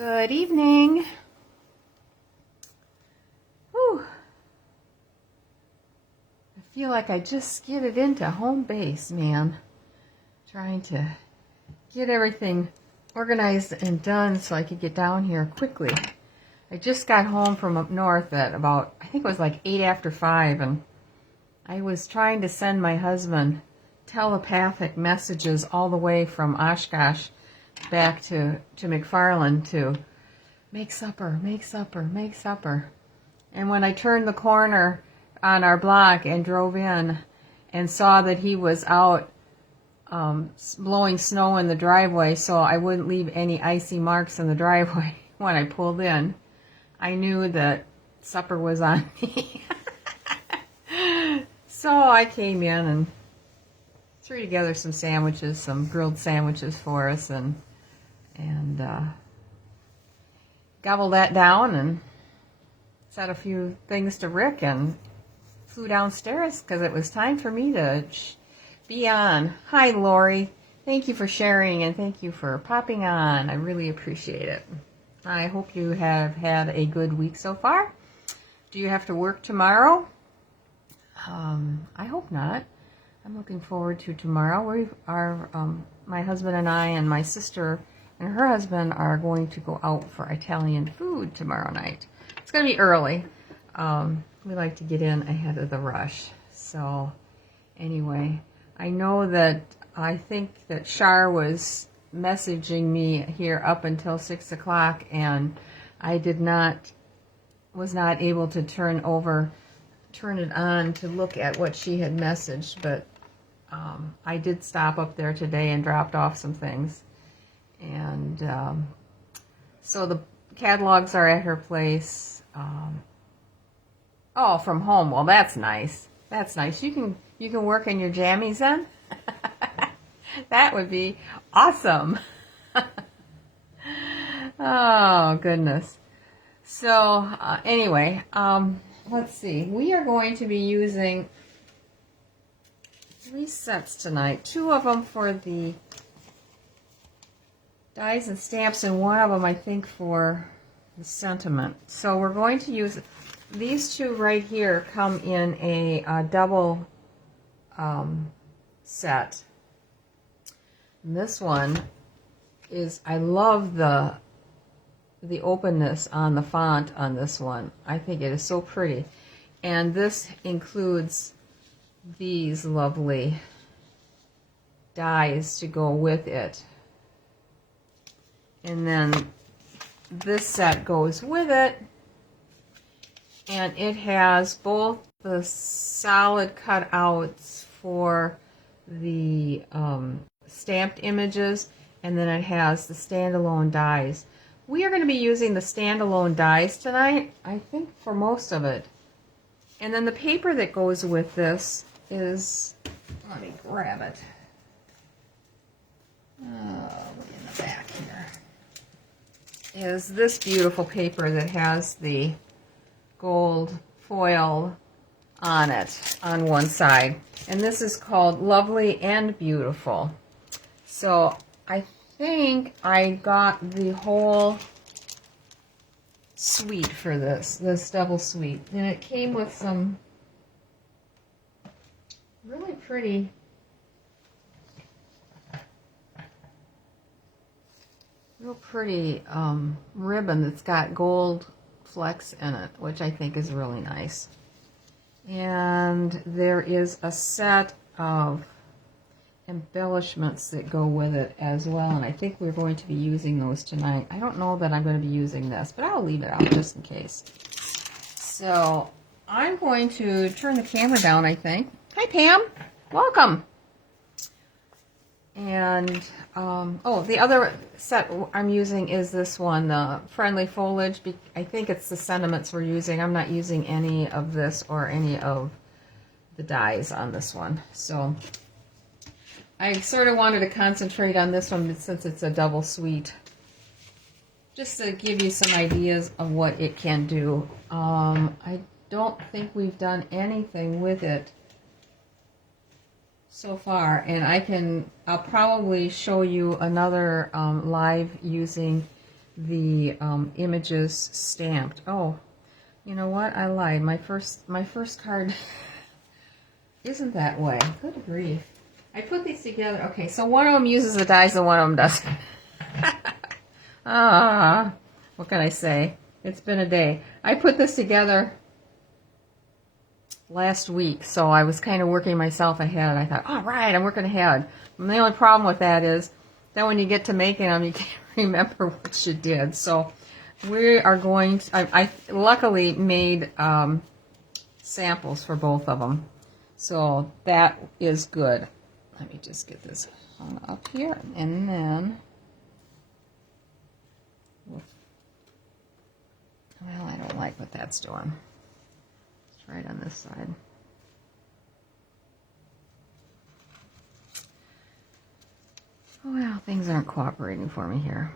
Good evening. Whew. I feel like I just skidded into home base, man. Trying to get everything organized and done so I could get down here quickly. I just got home from up north at about, I think it was like 8 after 5, and I was trying to send my husband telepathic messages all the way from Oshkosh back to McFarland to make supper, make supper, make supper. And when I turned the corner on our block and drove in and saw that he was out blowing snow in the driveway so I wouldn't leave any icy marks in the driveway when I pulled in, I knew that supper was on me. So I came in and threw together some sandwiches, some grilled sandwiches for us, and gobbled that down and said a few things to Rick and flew downstairs because it was time for me to be on. Hi, Lori. Thank you for sharing and thank you for popping on. I really appreciate it. I hope you have had a good week so far. Do you have to work tomorrow? I hope not. I'm looking forward to tomorrow. My husband and I and my sister and her husband are going to go out for Italian food tomorrow night. It's going to be early. We like to get in ahead of the rush. So anyway, I know that I think that Shar was messaging me here up until 6 o'clock, and I was not able to turn it on to look at what she had messaged, but I did stop up there today and dropped off some things. And so the catalogs are at her place. Oh, from home. Well, that's nice. That's nice. You can work in your jammies then? That would be awesome. Oh, goodness. So, anyway, let's see. We are going to be using 3 sets tonight. 2 of them for the dies and stamps, and 1 of them, I think, for the sentiment. So we're going to use these 2 right here. Come in a double set. And this one is, I love the openness on the font on this one. I think it is so pretty. And this includes these lovely dies to go with it. And then this set goes with it, and it has both the solid cutouts for the stamped images, and then it has the standalone dies. We are going to be using the standalone dies tonight, I think, for most of it. And then the paper that goes with this is, let me grab it. Oh, in the back here is this beautiful paper that has the gold foil on it on one side. And this is called Lovely and Beautiful. So I think I got the whole suite for this double suite. And it came with some really pretty ribbon that's got gold flecks in it, which I think is really nice. And there is a set of embellishments that go with it as well, and I think we're going to be using those tonight. I don't know that I'm going to be using this, but I'll leave it out just in case. So I'm going to turn the camera down, I think. Hi, Pam. Welcome. And, the other set I'm using is this one, the Friendly Foliage. I think it's the sentiments we're using. I'm not using any of this or any of the dies on this one. So I sort of wanted to concentrate on this one since it's a double suite, just to give you some ideas of what it can do. I don't think we've done anything with it so far, and I'll probably show you another live using the images stamped. Oh, you know what? I lied. My first card isn't that way. Good grief. I put these together. Okay, so one of them uses the dies and one of them doesn't. What can I say? It's been a day. I put this together last week, so I was kind of working myself ahead. I thought, all right, I'm working ahead. And the only problem with that is that when you get to making them, you can't remember what you did. So we are going to, I luckily made samples for both of them. So that is good. Let me just get this hung up here, and then, well, I don't like what that's doing. Let's try it on this side. Well, things aren't cooperating for me here.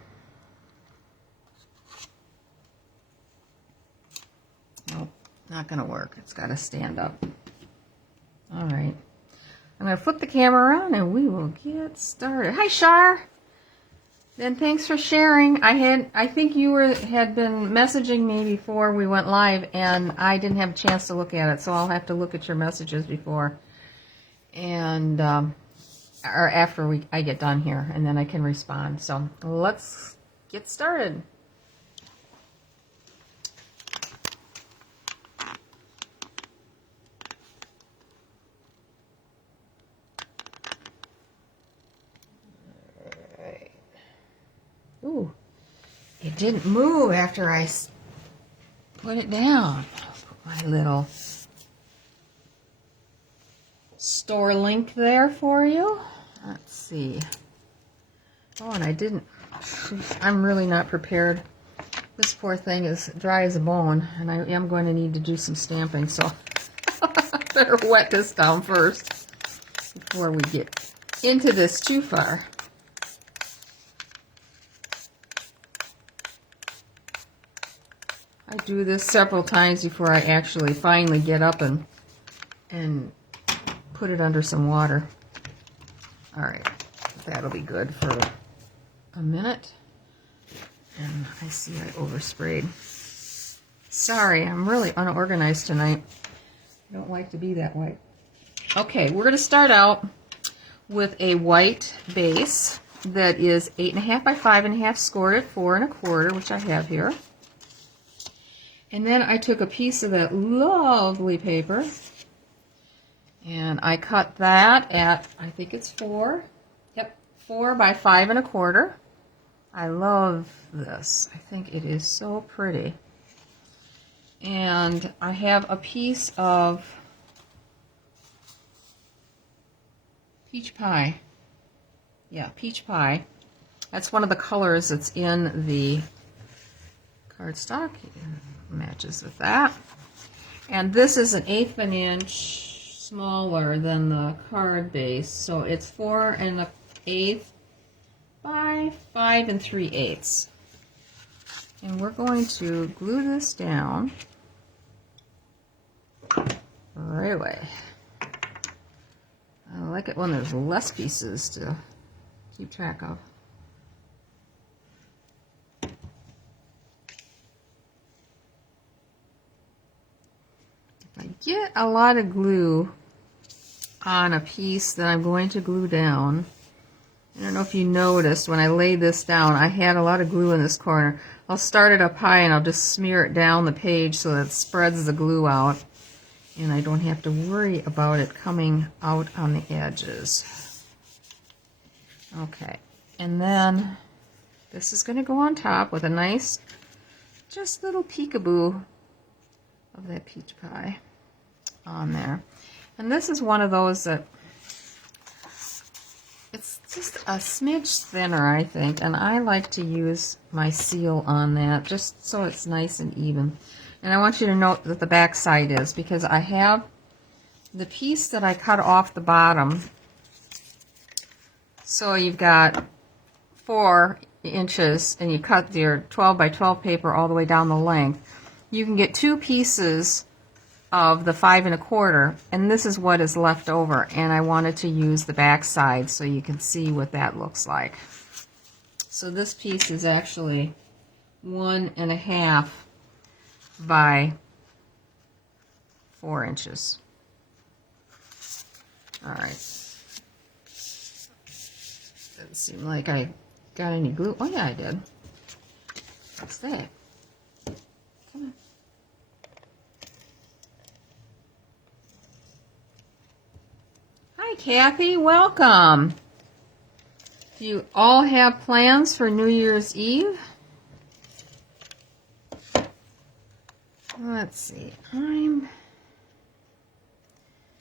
Nope, not going to work. It's got to stand up. All right. I'm going to flip the camera around and we will get started. Hi, Shar. And thanks for sharing. I think you had been messaging me before we went live, and I didn't have a chance to look at it, so I'll have to look at your messages before and or after I get done here, and then I can respond. So let's get started. Ooh, it didn't move after I put it down. I'll put my little store link there for you. Let's see. Oh, and I didn't. I'm really not prepared. This poor thing is dry as a bone, and I am going to need to do some stamping, so I better wet this down first before we get into this too far. I do this several times before I actually finally get up and put it under some water. All right, that'll be good for a minute. And I see I oversprayed. Sorry, I'm really unorganized tonight. I don't like to be that way. Okay, we're going to start out with a white base that is 8.5 by 5.5, scored at 4 1/4, which I have here. And then I took a piece of that lovely paper, and I cut that at, I think it's 4 by 5 1/4. I love this. I think it is so pretty. And I have a piece of peach pie. Yeah, peach pie. That's one of the colors that's in the cardstock. Matches with that. And this is an 1/8 of an inch smaller than the card base, so it's 4 1/8 by 5 3/8. And we're going to glue this down right away. I like it when there's less pieces to keep track of. I get a lot of glue on a piece that I'm going to glue down. I don't know if you noticed when I laid this down, I had a lot of glue in this corner. I'll start it up high and I'll just smear it down the page so that it spreads the glue out, and I don't have to worry about it coming out on the edges. Okay, and then this is going to go on top with a nice, just little peekaboo of that peach pie on there. And this is one of those that it's just a smidge thinner, I think, and I like to use my seal on that just so it's nice and even. And I want you to note that the back side is, because I have the piece that I cut off the bottom. So you've got 4 inches and you cut your 12 by 12 paper all the way down the length. You can get 2 pieces of the 5 1/4, and this is what is left over, and I wanted to use the back side so you can see what that looks like. So this piece is actually 1.5 by 4 inches. All right. Doesn't seem like I got any glue. Oh yeah, I did. What's that? Come on. Hi, Kathy. Welcome. Do you all have plans for New Year's Eve? Let's see. I'm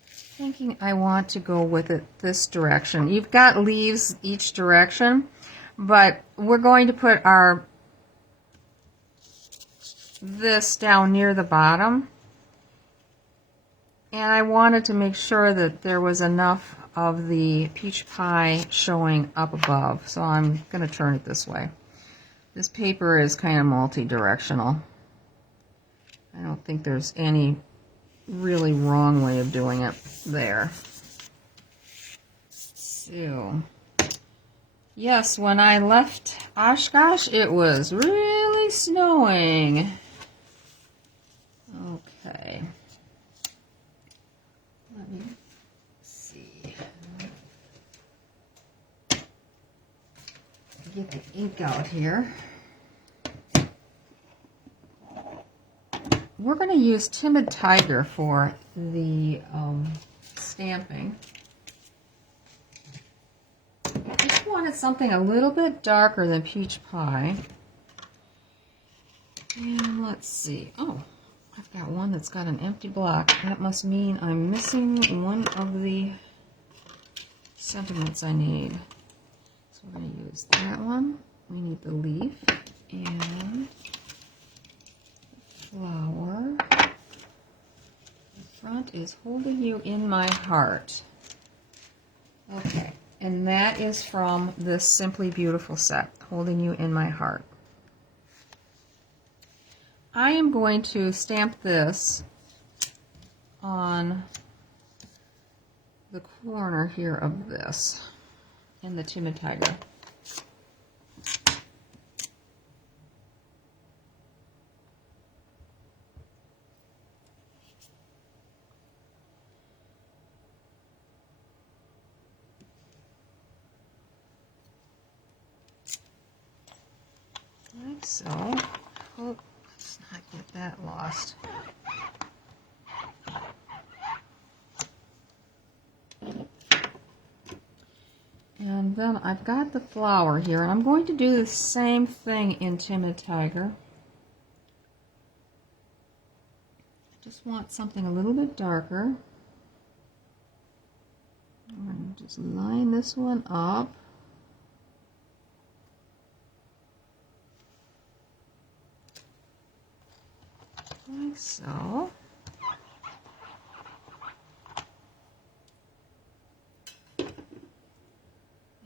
thinking I want to go with it this direction. You've got leaves each direction, but we're going to put this down near the bottom. And I wanted to make sure that there was enough of the peach pie showing up above. So I'm going to turn it this way. This paper is kind of multi-directional. I don't think there's any really wrong way of doing it there. So, yes, when I left Oshkosh, it was really snowing. Okay. Let me see. Get the ink out here. We're going to use Timid Tiger for the stamping. I just wanted something a little bit darker than peach pie. And let's see. Oh, I've got one that's got an empty block. That must mean I'm missing one of the sentiments I need. So we're going to use that one. We need the leaf and flower. The front is Holding You in My Heart. Okay, and that is from this Simply Beautiful set, Holding You in My Heart. I am going to stamp this on the corner here of this in the Timid Tiger. Like so. Oh, let's not get that lost. And then I've got the flower here, and I'm going to do the same thing in Timid Tiger. I just want something a little bit darker. I'm going to just line this one up. Like so.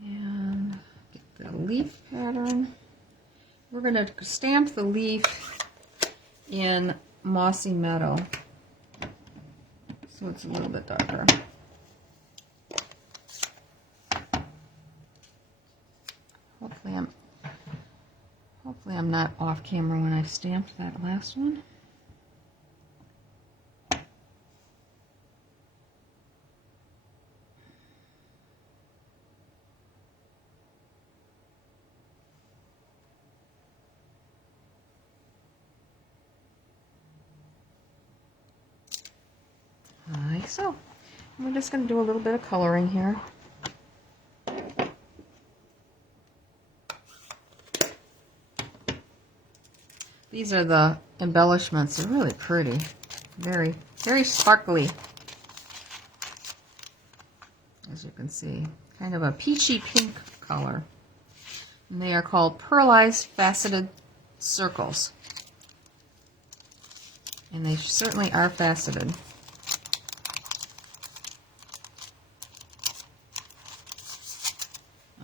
And get the leaf pattern. We're going to stamp the leaf in Mossy Meadow, so it's a little bit darker. Hopefully I'm not off camera when I've stamped that last one. Like so. We're just going to do a little bit of coloring here. These are the embellishments. They're really pretty. Very, very sparkly. As you can see. Kind of a peachy pink color. And they are called Pearlized Faceted Circles. And they certainly are faceted.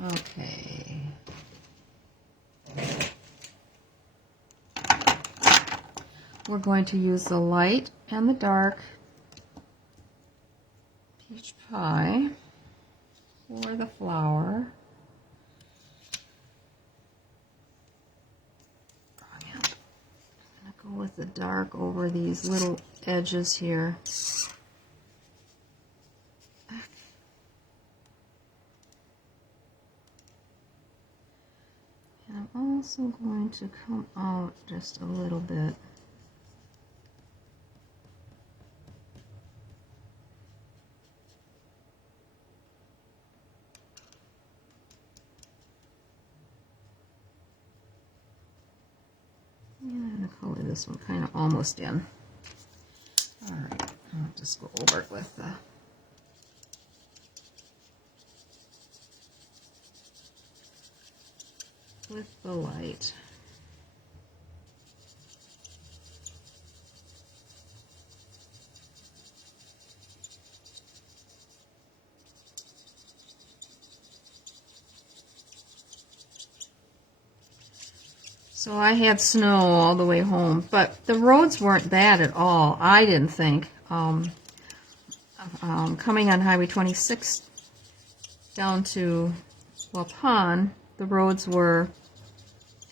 Okay. We're going to use the light and the dark peach pie for the flower. I'm dark over these little edges here. And I'm also going to come out just a little bit. And I'm going to color this one kind of almost in. All right, I'll just go over it with the light. So I had snow all the way home, but the roads weren't bad at all, I didn't think. Coming on Highway 26 down to Waupun, the roads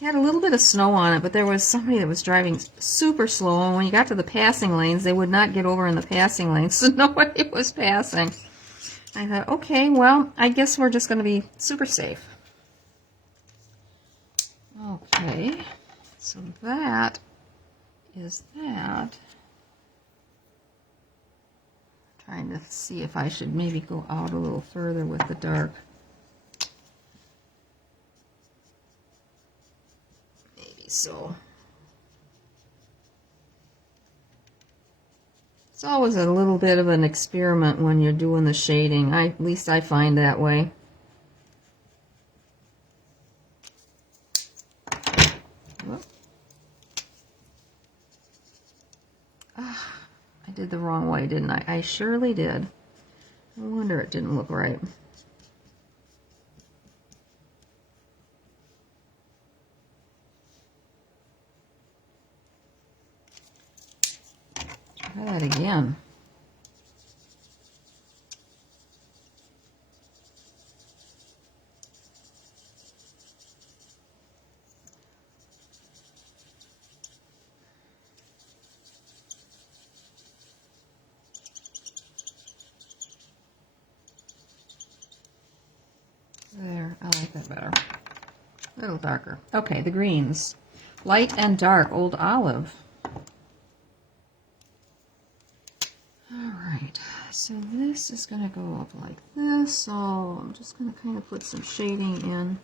had a little bit of snow on it, but there was somebody that was driving super slow, and when you got to the passing lanes, they would not get over in the passing lanes, so nobody was passing. I thought, okay, well, I guess we're just going to be super safe. Okay, so that is that. Trying to see if I should maybe go out a little further with the dark. Maybe so. It's always a little bit of an experiment when you're doing the shading. At least I find that way. I did the wrong way, didn't I? I surely did. No wonder it didn't look right. Try that again. There, I like that better. A little darker. Okay, the greens. Light and dark, Old Olive. Alright, so this is going to go up like this, so I'm just going to kind of put some shading in.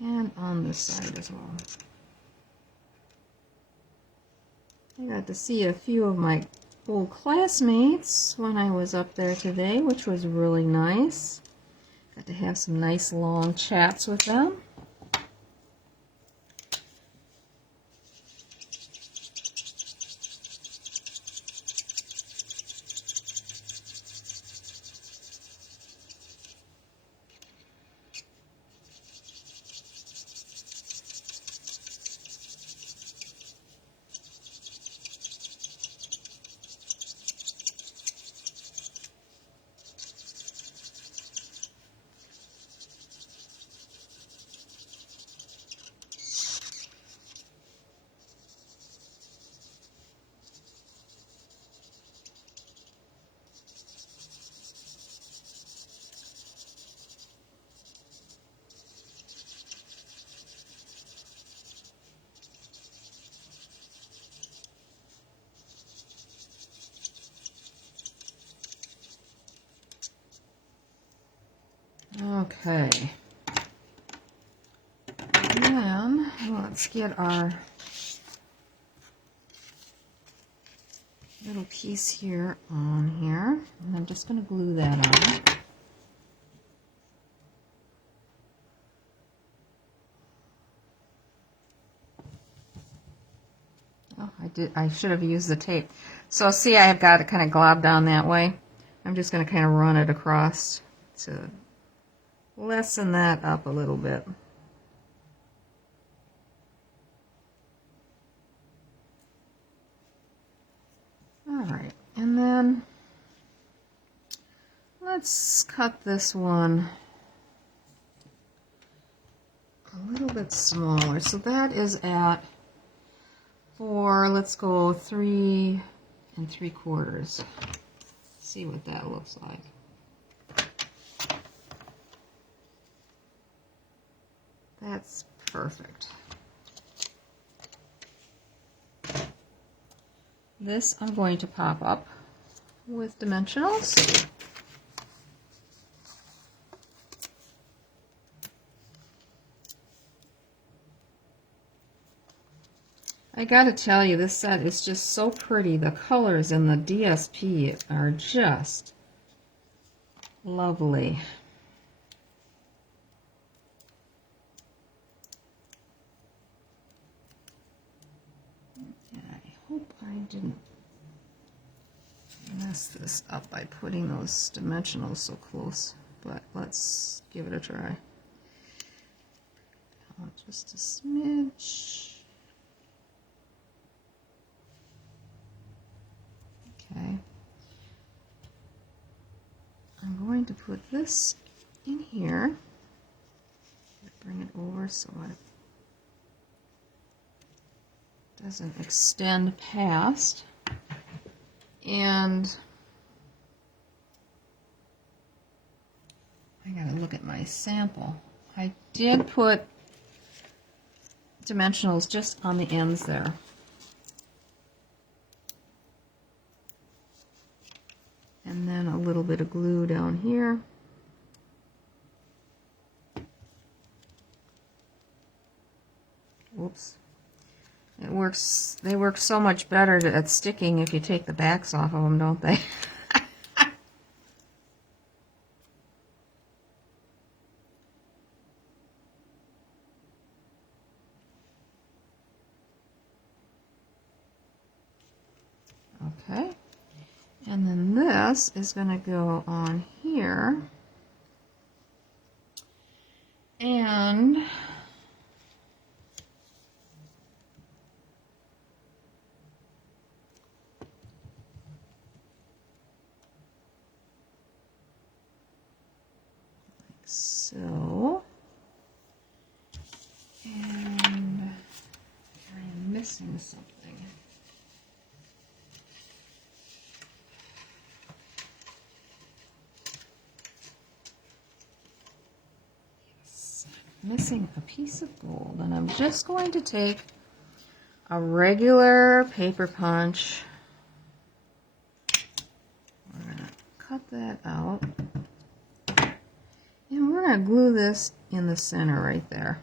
And on this side as well. I got to see a few of my old classmates when I was up there today, which was really nice. Got to have some nice long chats with them. Okay. And then let's get our little piece here on here. And I'm just going to glue that on. Oh, I should have used the tape. So see, I've got it kind of globbed down that way. I'm just going to kind of run it across to lessen that up a little bit. Alright, and then let's cut this one bit smaller. So that is at 4, let's go 3 3/4. See what that looks like. That's perfect. This I'm going to pop up with dimensionals. I gotta tell you, this set is just so pretty. The colors in the DSP are just lovely. And I hope I didn't mess this up by putting those dimensionals so close, but let's give it a try. Just a smidge. Okay. I'm going to put this in here. Bring it over so it doesn't extend past. And I gotta look at my sample. I did put dimensionals just on the ends there. And then a little bit of glue down here. Whoops. It works, they work so much better at sticking if you take the backs off of them, don't they? Okay. And then this is going to go on here. And like so. And I am missing something. Missing a piece of gold, and I'm just going to take a regular paper punch. We're going to cut that out, and we're going to glue this in the center right there,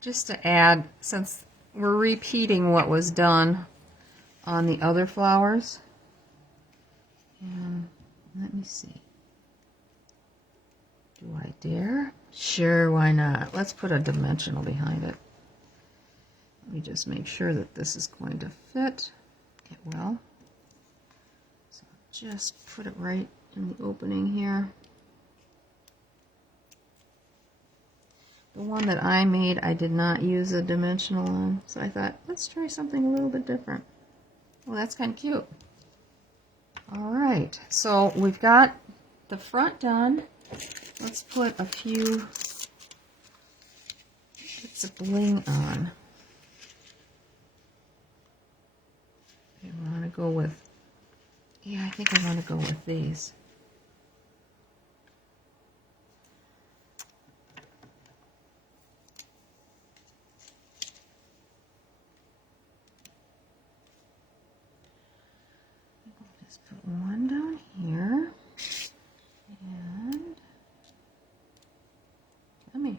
just to add, since we're repeating what was done on the other flowers. And let me see. Do I dare? Sure, why not? Let's put a dimensional behind it. Let me just make sure that this is going to fit. It will. So just put it right in the opening here. The one that I made, I did not use a dimensional on, so I thought, let's try something a little bit different. Well, that's kind of cute. All right, so we've got the front done. Let's put a few bits of bling on. I want to go with, yeah, I think I want to go with these. Just put one down here. And come here.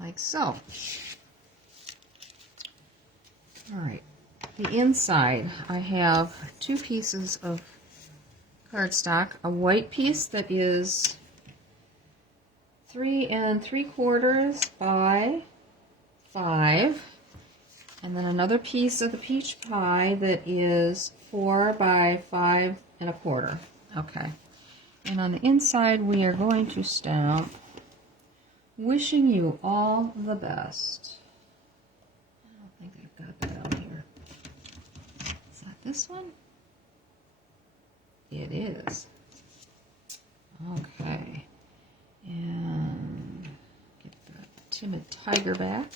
Like so. All right, the inside, I have 2 pieces of cardstock, a white piece that is 3 3/4 by 5, and then another piece of the peach pie that is 4 by 5 1/4. Okay, and on the inside we are going to stamp, wishing you all the best. I don't think I've got that out here. Is that this one? it is. Okay. And get the Timid Tiger back.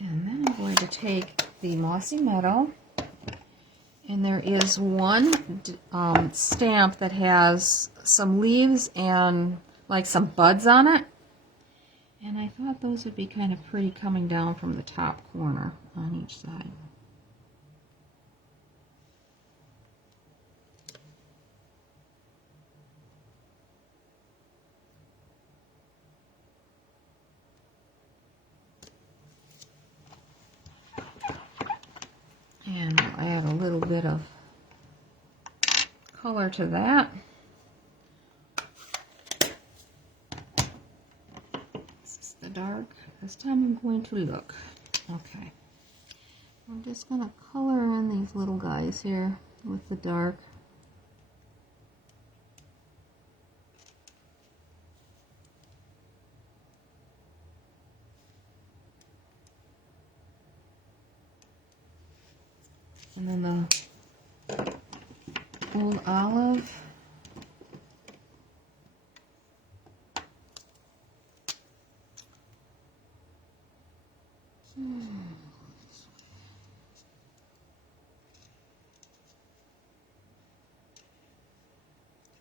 And then I'm going to take the Mossy Meadow, and there is one stamp that has some leaves and like some buds on it. And I thought those would be kind of pretty coming down from the top corner on each side. And I'll add a little bit of color to that. This is the dark. This time I'm going to look. Okay. I'm just going to color in these little guys here with the dark. And then the Old Olive.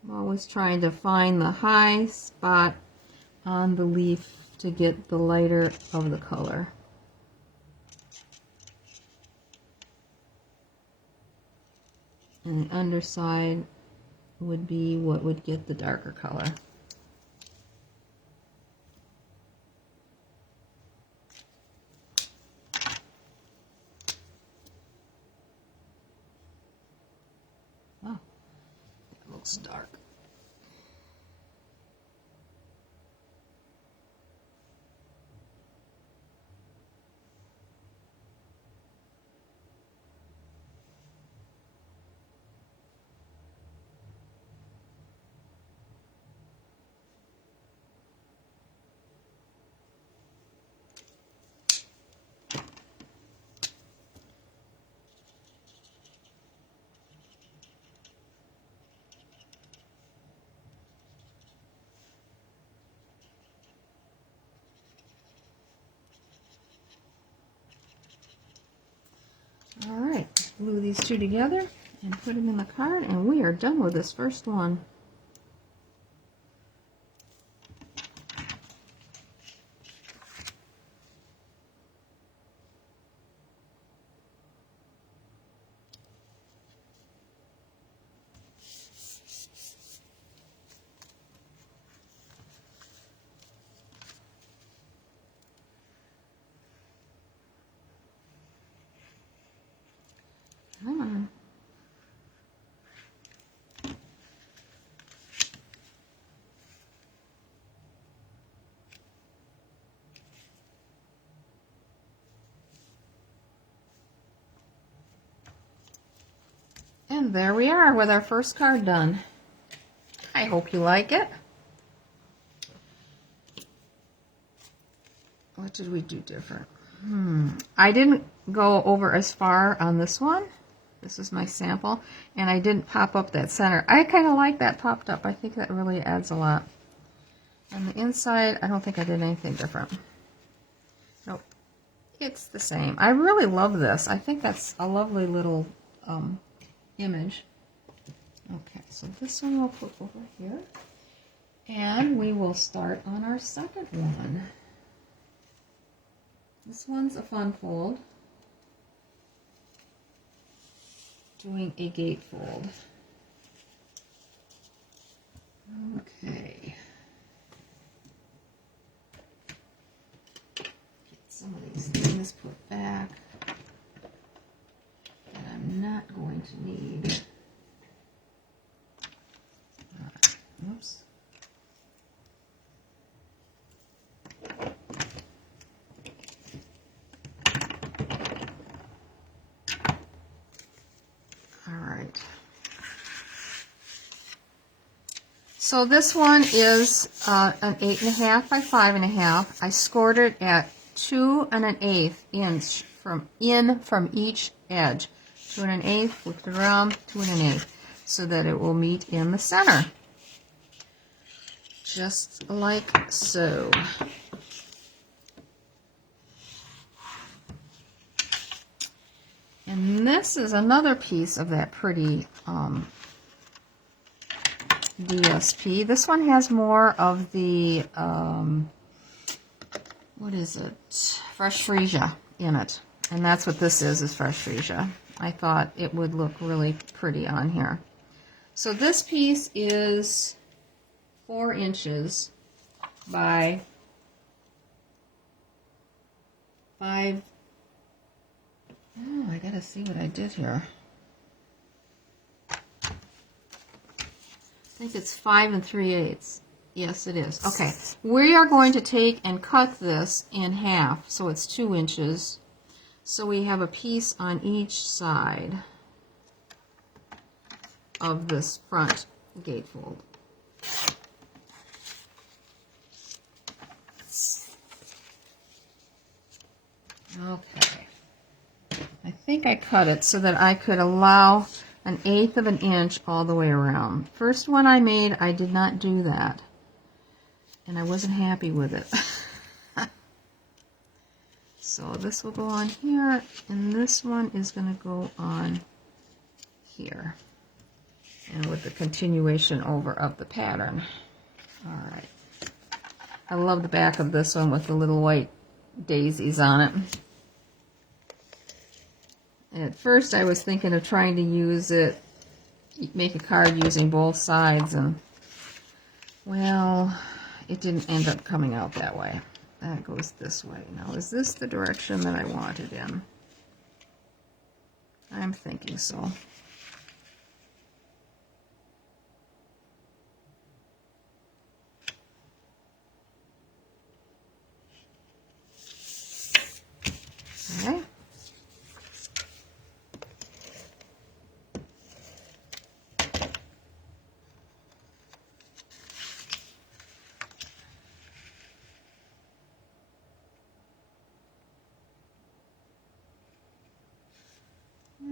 I'm always trying to find the high spot on the leaf to get the lighter of the color. And the underside would be what would get the darker color. Oh, that looks dark. All right, glue these two together and put them in the card, and we are done with this first one. Come on. And there we are with our first card done. I hope you like it. What did we do different? I didn't go over as far on this one. This is my sample. And I didn't pop up that center. I kind of like that popped up. I think that really adds a lot. On the inside, I don't think I did anything different. Nope. It's the same. I really love this. I think that's a lovely little image. Okay, so this one I'll put over here. And we will start on our second one. This one's a fun fold. Doing a gatefold. Okay. Get some of these things put back that I'm not going to need. Oops. So this one is an 8.5 by 5.5. I scored it at 2 1/8 inch from each edge. 2 1/8, flipped it around, 2 1/8, so that it will meet in the center. Just like so. And this is another piece of that pretty DSP. This one has more of the, what is it? Fresh freesia in it. And that's what this is fresh freesia. I thought it would look really pretty on here. So this piece is 4 inches by 5. Oh, I gotta see what I did here. I think it's 5 3/8. Yes, it is. Okay, we are going to take and cut this in half, so it's 2 inches. So we have a piece on each side of this front gatefold. Okay. I think I cut it so that I could allow 1/8 of an inch all the way around. First one I made, I did not do that. And I wasn't happy with it. So this will go on here, and this one is going to go on here. And with the continuation over of the pattern. Alright. I love the back of this one with the little white daisies on it. At first I was thinking of trying to use it, make a card using both sides, and well, it didn't end up coming out that way. That goes this way. Now, is this the direction that I want it in? I'm thinking so. Okay.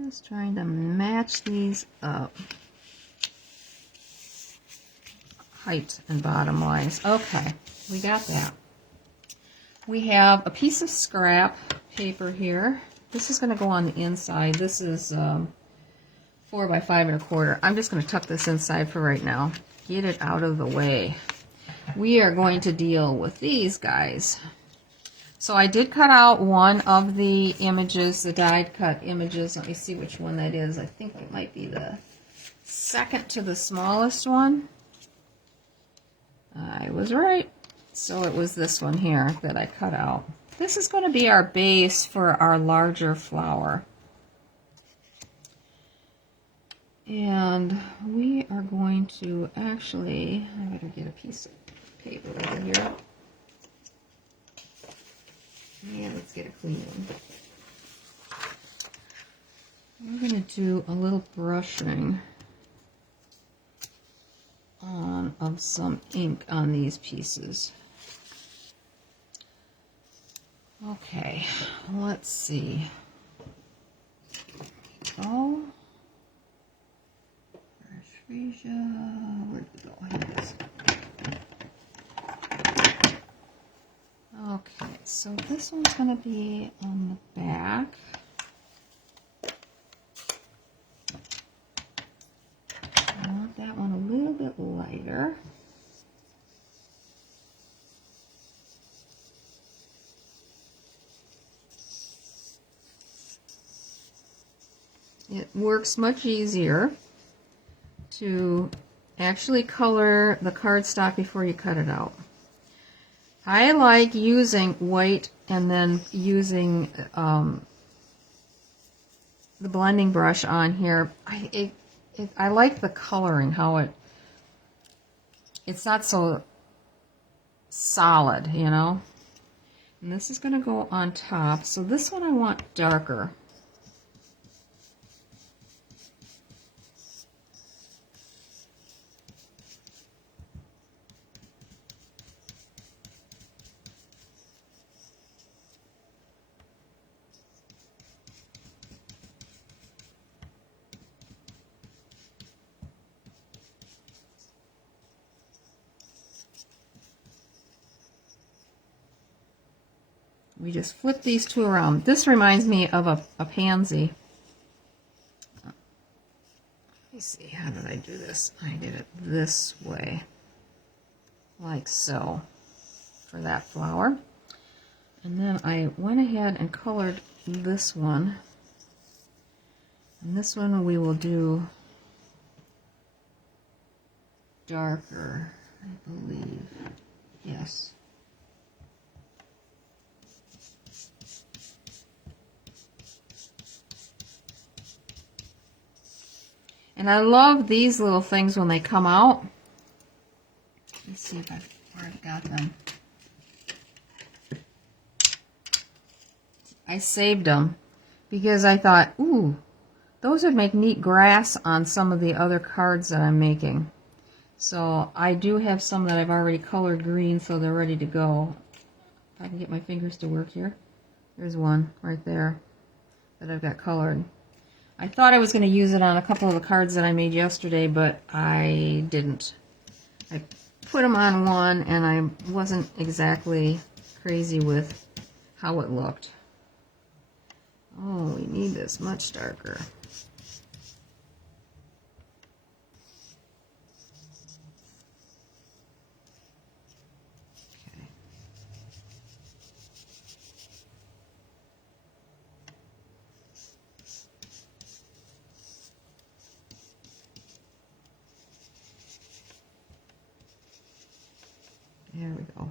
Just trying to match these up. Height and bottom lines. Okay, we got that. We have a piece of scrap paper here. This is going to go on the inside. This is 4 by 5 1/4. I'm just going to tuck this inside for right now. Get it out of the way. We are going to deal with these guys. So I did cut out one of the images, the died cut images. Let me see which one that is. I think it might be the second to the smallest one. I was right. So it was this one here that I cut out. This is going to be our base for our larger flower. And we are going to actually, I better get a piece of paper over here. Yeah, let's get a clean one. We're going to do a little brushing on of some ink on these pieces. Okay, let's see. Oh, fresh freesia. Where'd it go? Here it is. Okay, so this one's going to be on the back. I want that one a little bit lighter. It works much easier to actually color the cardstock before you cut it out. I like using white and then using the blending brush on here. I like the coloring, how it's not so solid, you know. And this is going to go on top. So this one I want darker. We just flip these two around. This reminds me of a pansy. Let me see, how did I do this? I did it this way, like so, for that flower. And then I went ahead and colored this one. And this one we will do darker, I believe. Yes. And I love these little things when they come out. Let's see if I've already got them. I saved them because I thought, ooh, those would make neat grass on some of the other cards that I'm making. So I do have some that I've already colored green, so they're ready to go. If I can get my fingers to work here. There's one right there that I've got colored. I thought I was going to use it on a couple of the cards that I made yesterday, but I didn't. I put them on one, and I wasn't exactly crazy with how it looked. Oh, we need this much darker. Okay. There we go.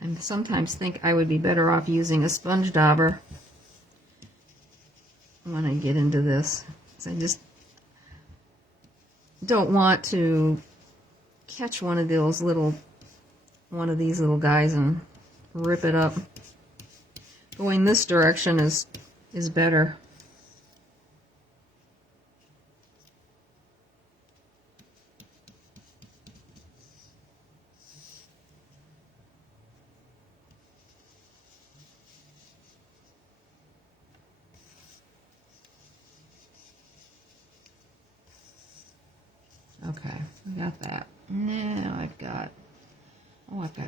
I sometimes think I would be better off using a sponge dauber when I get into this. I just don't want to catch one of these little guys and rip it up. Going this direction is better. Okay, we got that. Now I've got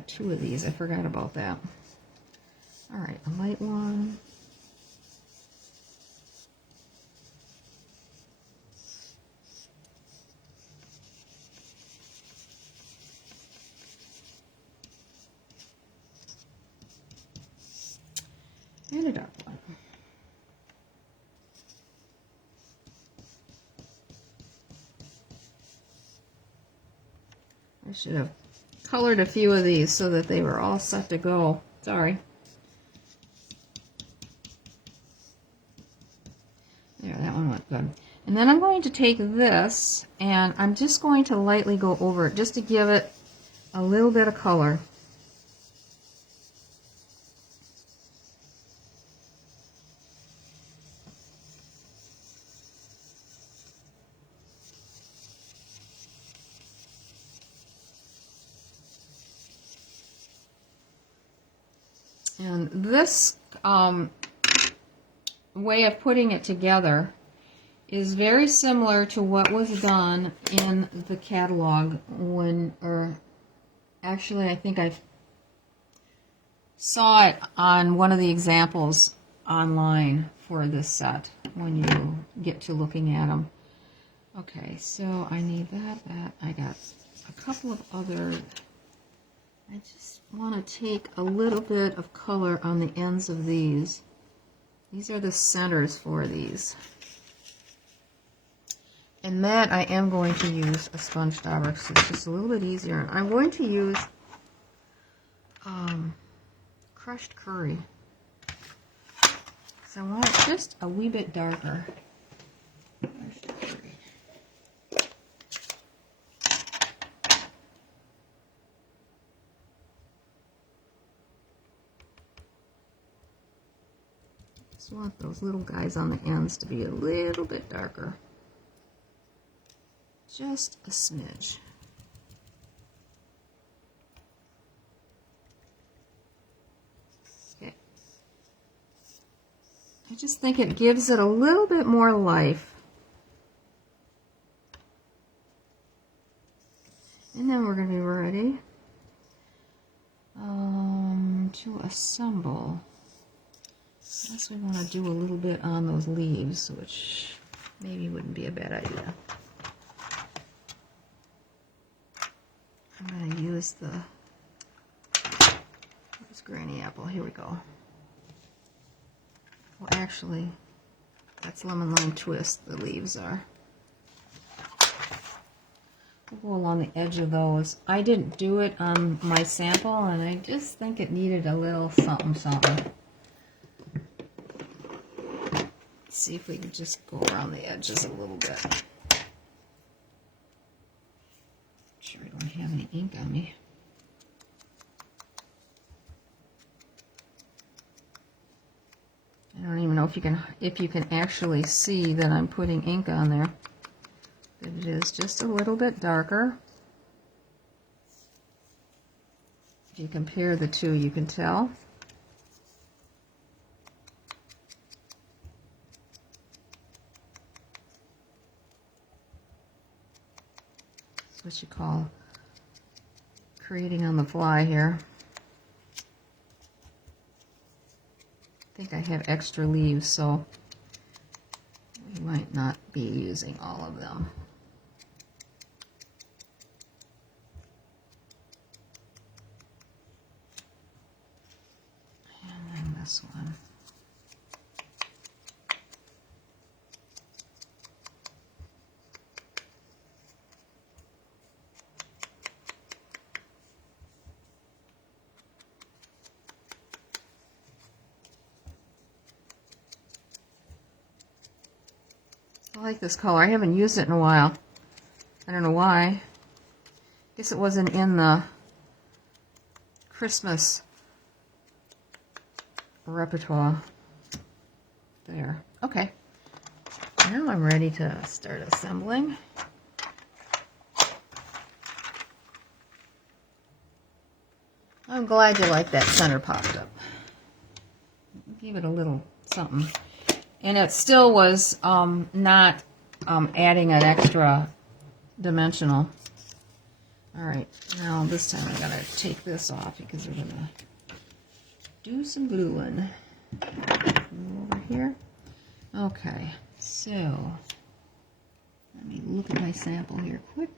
two of these. I forgot about that. All right, a light one. And a dark one. I should have colored a few of these so that they were all set to go. Sorry. There, that one went good. And then I'm going to take this and I'm just going to lightly go over it just to give it a little bit of color. And this way of putting it together is very similar to what was done in the catalog actually I think I saw it on one of the examples online for this set when you get to looking at them. Okay, so I need that. I got a couple of other. I just want to take a little bit of color on the ends of these. These are the centers for these. And that I am going to use a sponge dauber because it's just a little bit easier. I'm going to use crushed curry. So I want it just a wee bit darker. Crushed curry. Just want those little guys on the ends to be a little bit darker. Just a smidge. Okay. I just think it gives it a little bit more life. And then we're going to be ready And to assemble, I guess we want to do a little bit on those leaves, which maybe wouldn't be a bad idea. I'm going to use where's Granny Apple? Here we go. Well, actually, that's Lemon Lime Twist, the leaves are. We'll go along the edge of those. I didn't do it on my sample, and I just think it needed a little something, something. Let's see if we can just go around the edges a little bit. Sure I don't have any ink on me. I don't even know if you can actually see that I'm putting ink on there. But it is just a little bit darker. If you compare the two, you can tell. That's what you call creating on the fly here. I think I have extra leaves, so we might not be using all of them. And then this one. I like this color. I haven't used it in a while. I don't know why. I guess it wasn't in the Christmas repertoire. There. Okay. Now I'm ready to start assembling. I'm glad you like that center popped up. Give it a little something. And it still was not adding an extra dimensional. All right, now this time I'm going to take this off because we're going to do some gluing. Over here. Okay, so let me look at my sample here quick.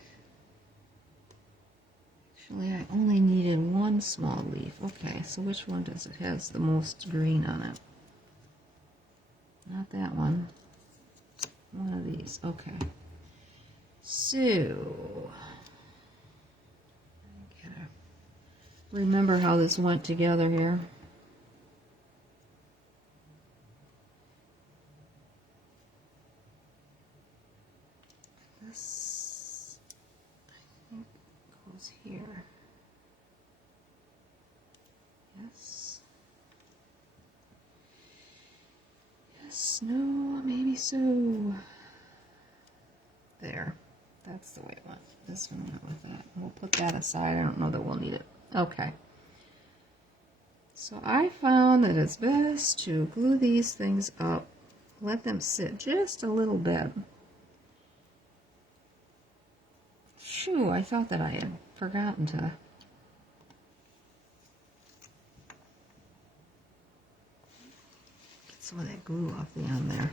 Actually, I only needed one small leaf. Okay, so which one does it has the most green on it? Not that one. One of these. Okay. So, I gotta remember how this went together here. This, I think, goes here. Yes. Yes, no, maybe so. There. That's the way it went. This one went with that. We'll put that aside. I don't know that we'll need it. Okay. So I found that it's best to glue these things up. Let them sit just a little bit. Shoo, I thought that I had forgotten to. Get some of that glue off the end there.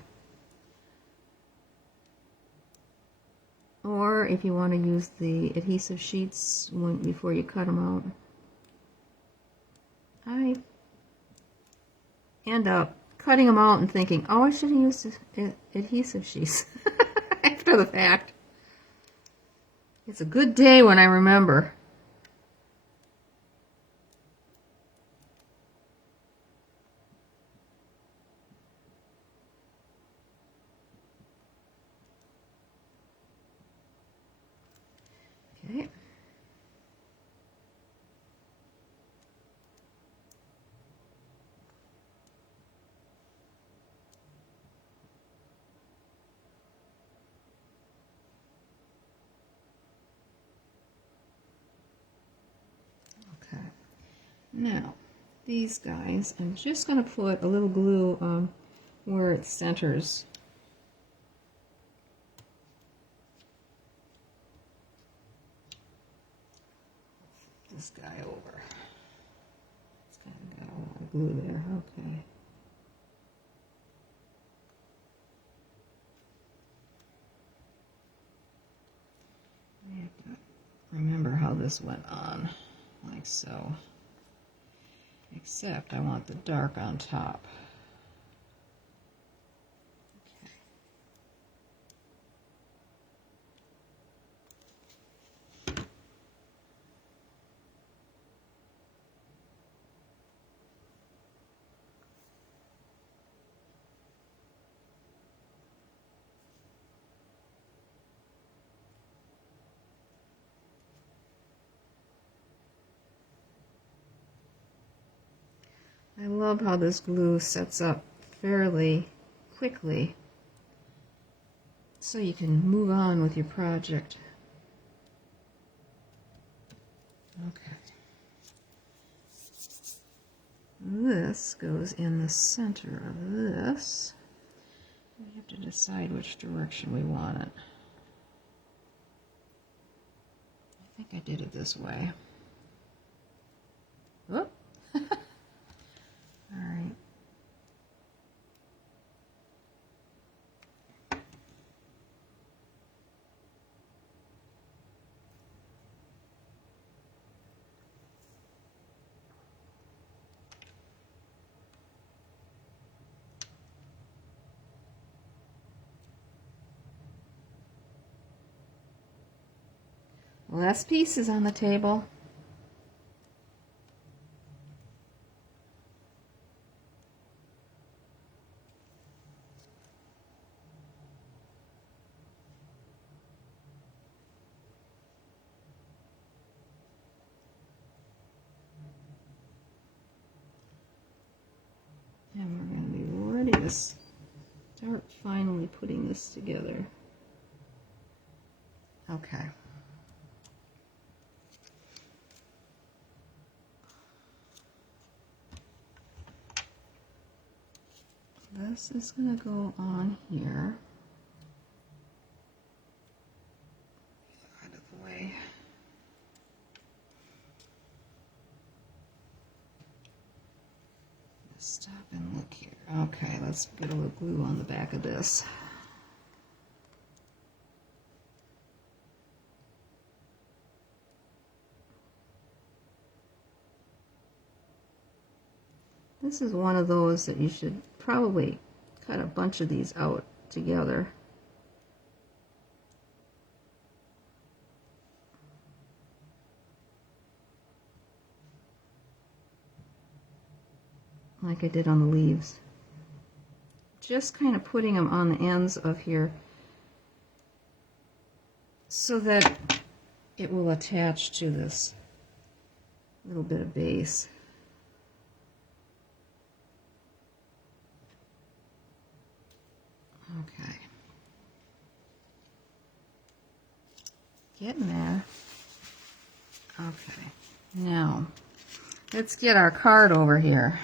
Or if you want to use the adhesive sheets before you cut them out. I end up cutting them out and thinking, oh, I should have used adhesive sheets after the fact. It's a good day when I remember. Okay. Okay. Now, these guys, I'm just going to put a little glue on where it centers. This guy over. It's kind of glue there. Okay. I have to remember how this went on, like so. Except I want the dark on top. I love how this glue sets up fairly quickly so you can move on with your project. Okay. This goes in the center of this. We have to decide which direction we want it. I think I did it this way. Whoop. All right. Last piece is on the table. And we're going to be ready to start finally putting this together. Okay. This is going to go on here. Out of the way. Stop and look here. Okay, let's get a little glue on the back of this. This is one of those that you should probably cut a bunch of these out together. Like I did on the leaves. Just kind of putting them on the ends of here so that it will attach to this little bit of base. Okay. Getting there. Okay. Now, let's get our card over here.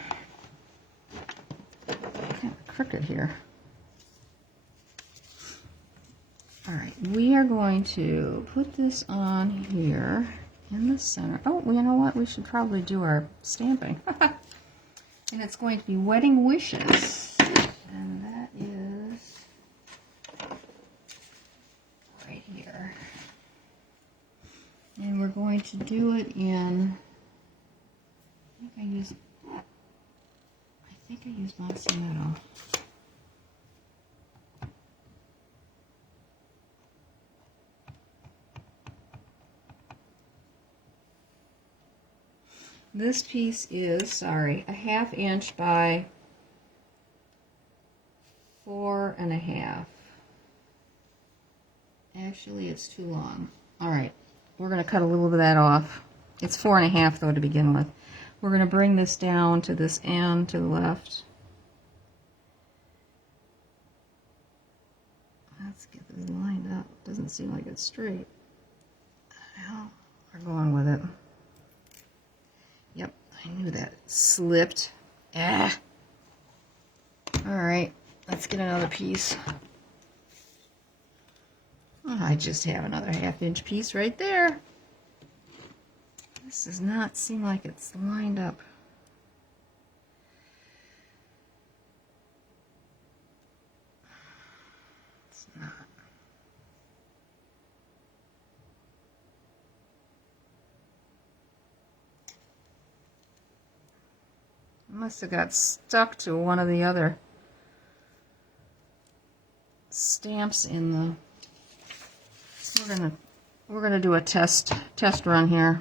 Kind of crooked here. Alright, we are going to put this on here in the center. Oh, well, you know what? We should probably do our stamping. And it's going to be Wedding Wishes. And that is right here. And we're going to do it in, I think I used Monsanto. This piece is, a 1/2 inch by 4 1/2. Actually, it's too long. All right, we're going to cut a little bit of that off. It's 4 1/2 though to begin with. We're going to bring this down to this end to the left. Let's get this lined up. Doesn't seem like it's straight. Well, we're going with it. Yep, I knew that. It slipped. Ah. Alright, let's get another piece. Oh, I just have another 1/2 inch piece right there. This does not seem like it's lined up Must have got stuck to one of the other stamps in the. We're gonna do a test run here.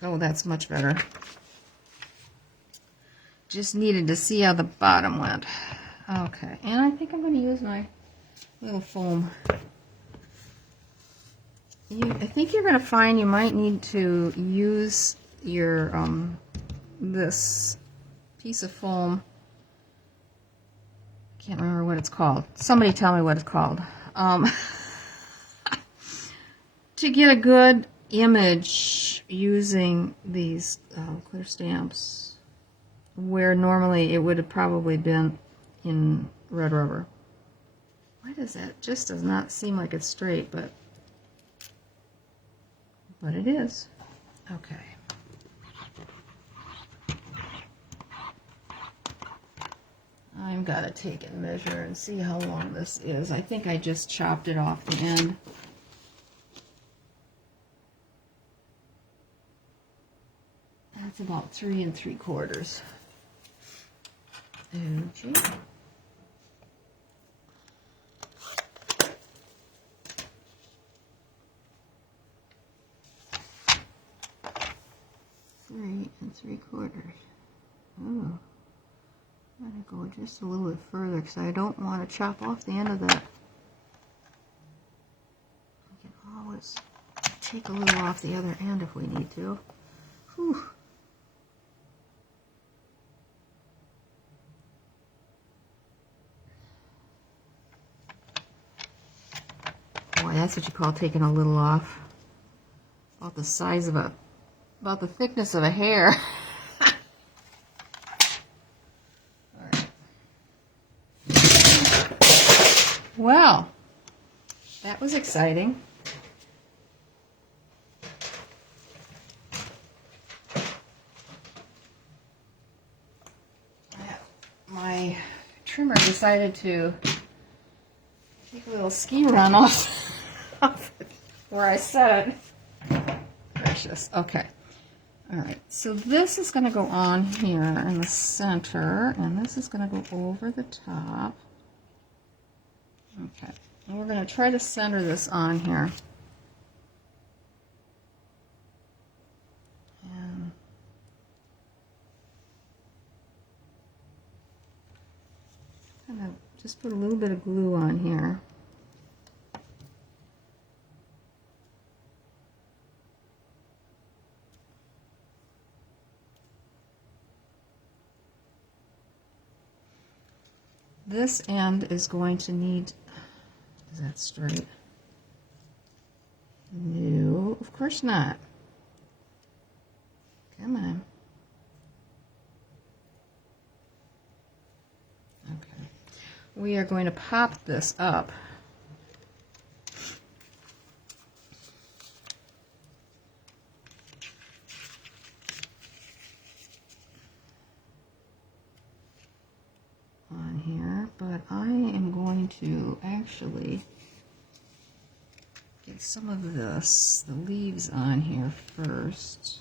Oh, that's much better. Just needed to see how the bottom went. Okay, and I think I'm going to use my little foam. I think you're going to find you might need to use your this piece of foam. I can't remember what it's called. Somebody tell me what it's called. To get a good image using these clear stamps, where normally it would have probably been in red rubber. Why does that? Just does not seem like it's straight, but it is. Okay. I've got to take and measure and see how long this is. I think I just chopped it off the end. That's about 3 3/4. Okay. Three and 3/4. Oh, I'm gonna go just a little bit further because I don't want to chop off the end of that. We can always take a little off the other end if we need to. Whew. Boy, that's what you call taking a little off. About the size of about the thickness of a hair. All right. Well, that was exciting. My trimmer decided to take a little ski run off where I set it. Precious. Okay. All right. So this is going to go on here in the center, and this is going to go over the top. Okay. And we're going to try to center this on here. And kind of just put a little bit of glue on here. This end is going to need, is that straight? No, of course not. Come on. Okay. We are going to pop this up. On here, but I am going to actually get some of this, the leaves on here first.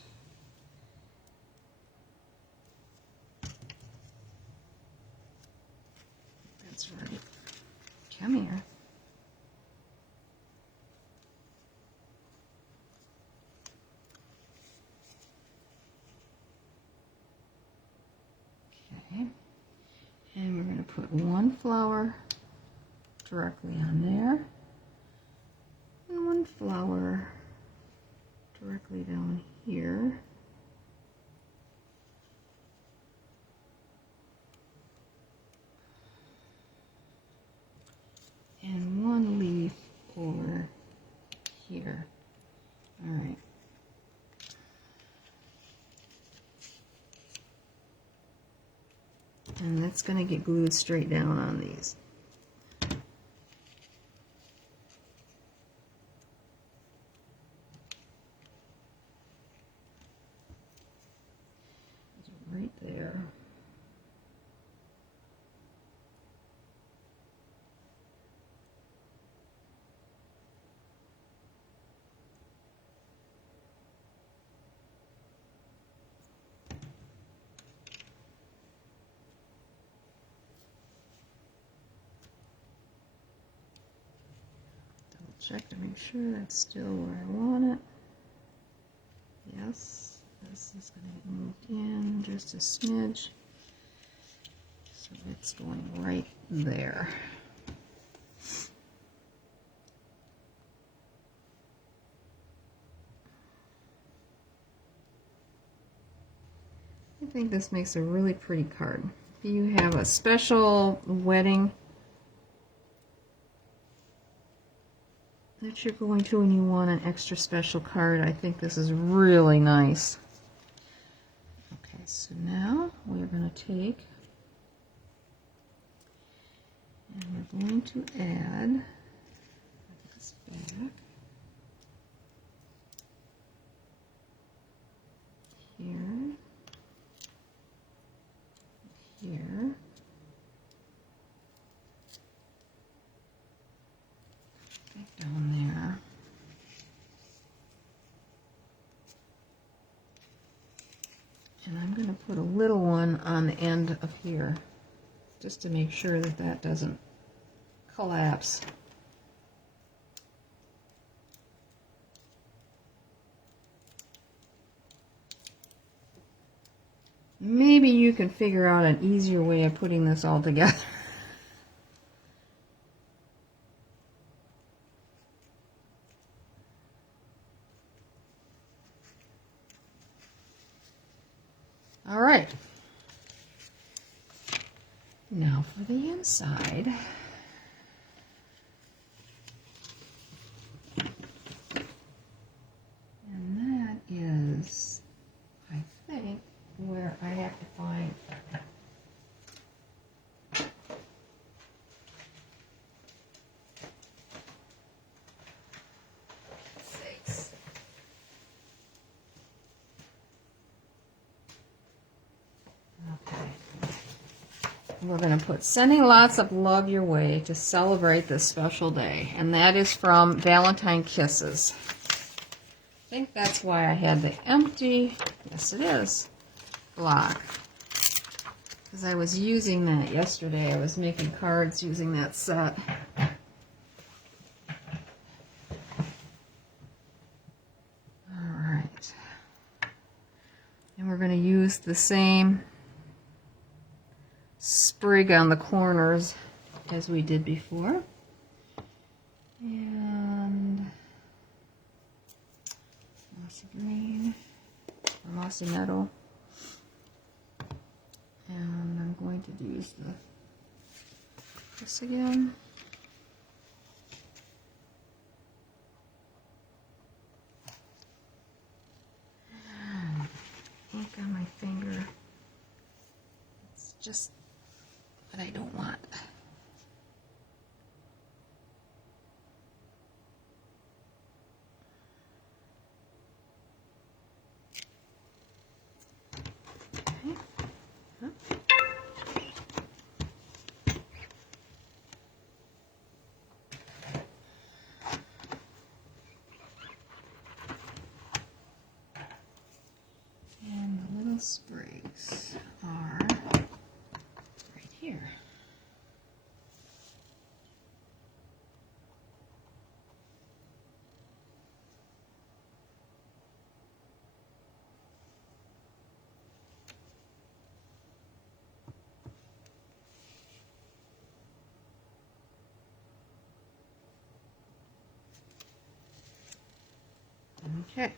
That's right. Come here. Okay. And we're going to put one flower directly on there, and one flower directly down here. And one leaf over here. All right. And that's going to get glued straight down on these. Right there. check to make sure that's still where I want it. Yes, this is going to get moved in just a smidge. So it's going right there. I think this makes a really pretty card. If you have a special wedding that you're going to and you want an extra special card, I think this is really nice. Okay, so now we're going to take and we're going to add this back here, here, back down there. And I'm going to put a little one on the end of here, just to make sure that that doesn't collapse. Maybe you can figure out an easier way of putting this all together. All right. Now for the inside. And that is, I think, where I have to find six. Okay. We're going to put sending lots of love your way to celebrate this special day. And that is from Valentine Kisses. I think that's why I had the empty, yes it is, block. Because I was using that yesterday. I was making cards using that set. Alright. And we're going to use the same sprig on the corners as we did before. And mossy green, or mossy meadow. And I'm going to use this again. Ink on my finger. It's just what I don't want. Sprigs are right here. Okay.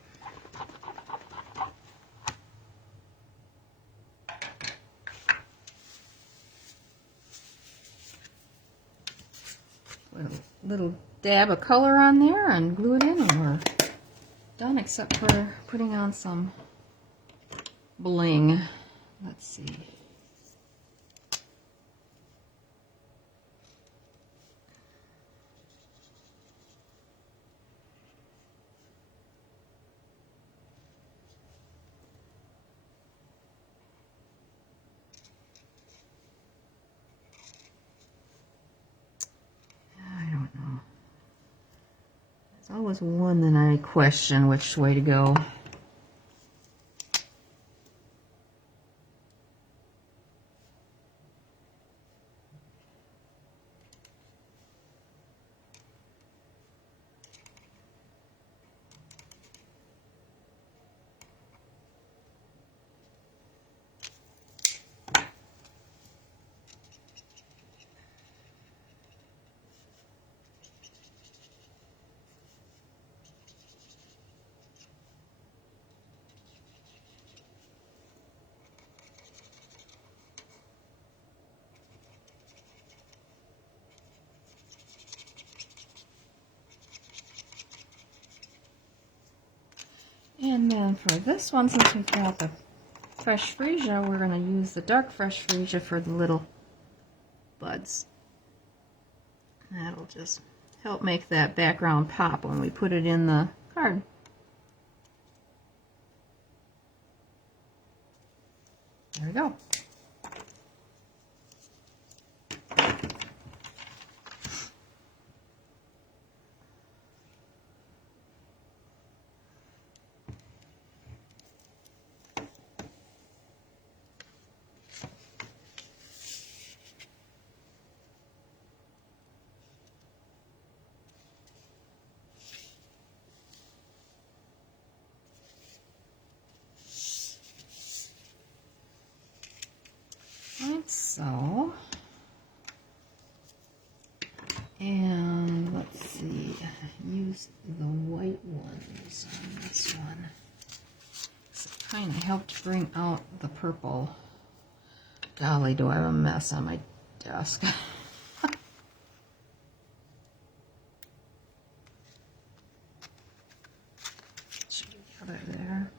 Put a little dab of color on there and glue it in, and we're done, except for putting on some bling. Let's see. There's always one that I question which way to go. then for this one, since we've got the fresh freesia, we're going to use the dark fresh freesia for the little buds. That'll just help make that background pop when we put it in the card. There we go. Like so. And let's see, use the white ones on this one. So it kind of helped bring out the purple. Golly, do I have a mess on my desk. Should we put it there?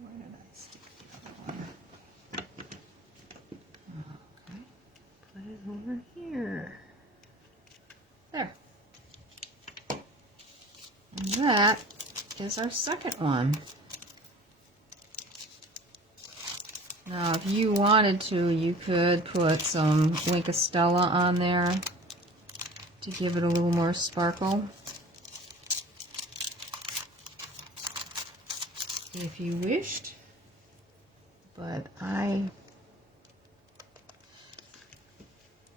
Where did I stick the other one? Okay, put it over here. There. And that is our second one. Now, if you wanted to, you could put some Wink of Stella on there to give it a little more sparkle. If you wished. But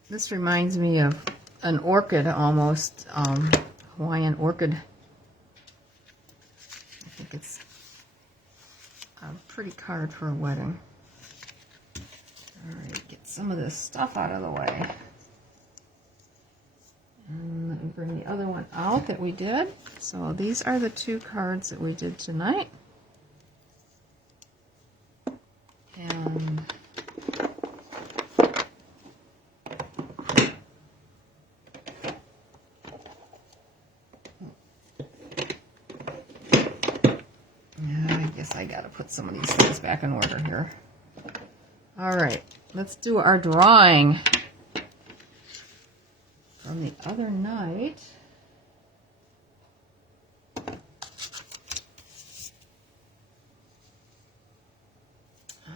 this reminds me of an orchid almost, Hawaiian orchid. I think it's a pretty card for a wedding. Alright, get some of this stuff out of the way. And let me bring the other one out that we did. So these are the two cards that we did tonight. And I guess I gotta put some of these things back in order here. Alright, let's do our drawing from the other night.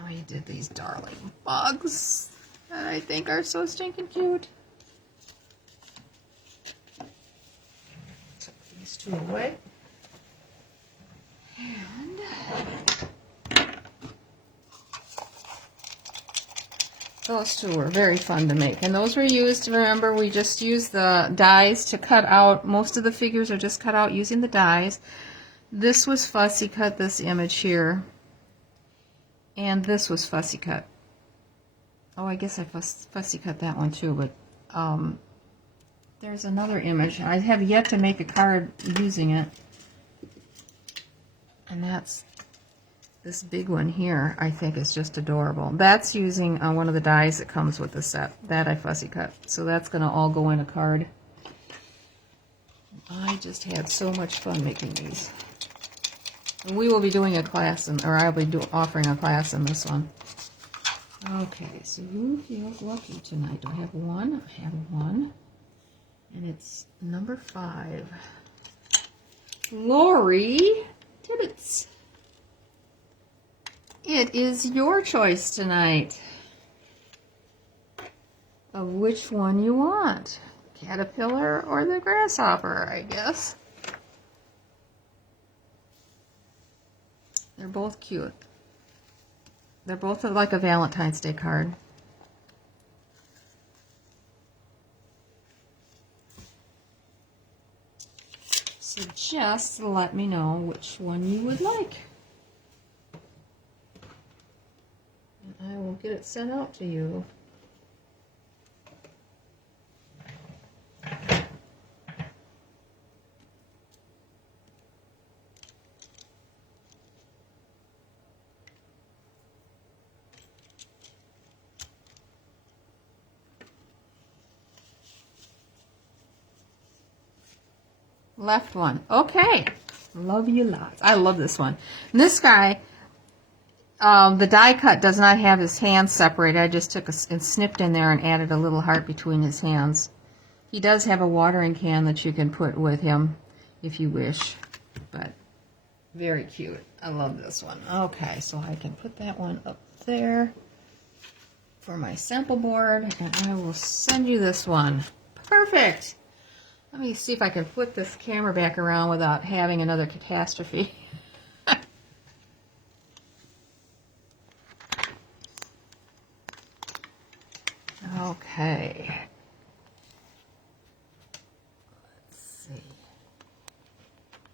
I did these darling bugs that I think are so stinking cute. Put these two away. And those two were very fun to make. And those were used, remember, we just used the dies to cut out. Most of the figures are just cut out using the dies. This was fussy cut, this image here. And this was fussy cut. Oh, I guess I fussy cut that one too, but there's another image. I have yet to make a card using it. And that's this big one here, I think is just adorable. That's using one of the dies that comes with the set. That I fussy cut. So that's going to all go in a card. I just had so much fun making these. And we will be doing a class, or I'll be offering a class in this one. Okay, so who feels lucky tonight? Do I have one? I have one. And it's number 5. Lori Tibbetts. It is your choice tonight of which one you want. Caterpillar or the grasshopper, I guess. They're both cute. They're both like a Valentine's Day card. So just let me know which one you would like. And I will get it sent out to you. left one. Okay. Love you lots. I love this one. And this guy, the die cut does not have his hands separated. I just took and snipped in there and added a little heart between his hands. He does have a watering can that you can put with him if you wish. But very cute. I love this one. Okay, so I can put that one up there for my sample board, and I will send you this one. Perfect. Let me see if I can flip this camera back around without having another catastrophe. Okay. Let's see.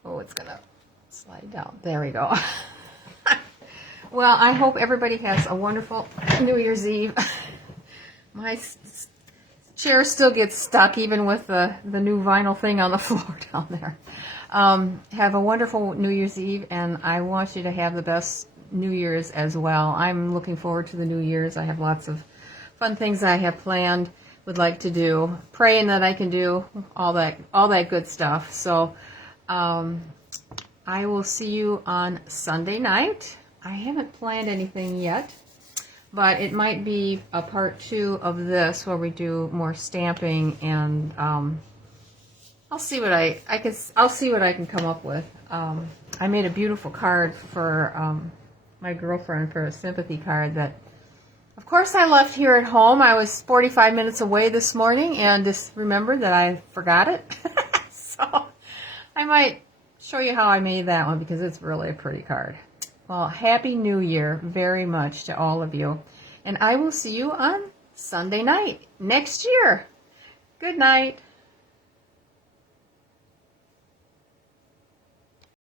Oh, it's going to slide down. There we go. Well, I hope everybody has a wonderful New Year's Eve. My chair still gets stuck even with the new vinyl thing on the floor down there. Have a wonderful New Year's Eve, and I want you to have the best New Year's as well. I'm looking forward to the New Year's. I have lots of fun things I have planned, would like to do, praying that I can do all that good stuff. So I will see you on Sunday night. I haven't planned anything yet, but it might be a part 2 of this where we do more stamping, and I'll see what I'll see what I can come up with. I made a beautiful card for my girlfriend for a sympathy card that, of course, I left here at home. I was 45 minutes away this morning and just remembered that I forgot it. So I might show you how I made that one because it's really a pretty card. Well, Happy New Year very much to all of you. And I will see you on Sunday night next year. Good night.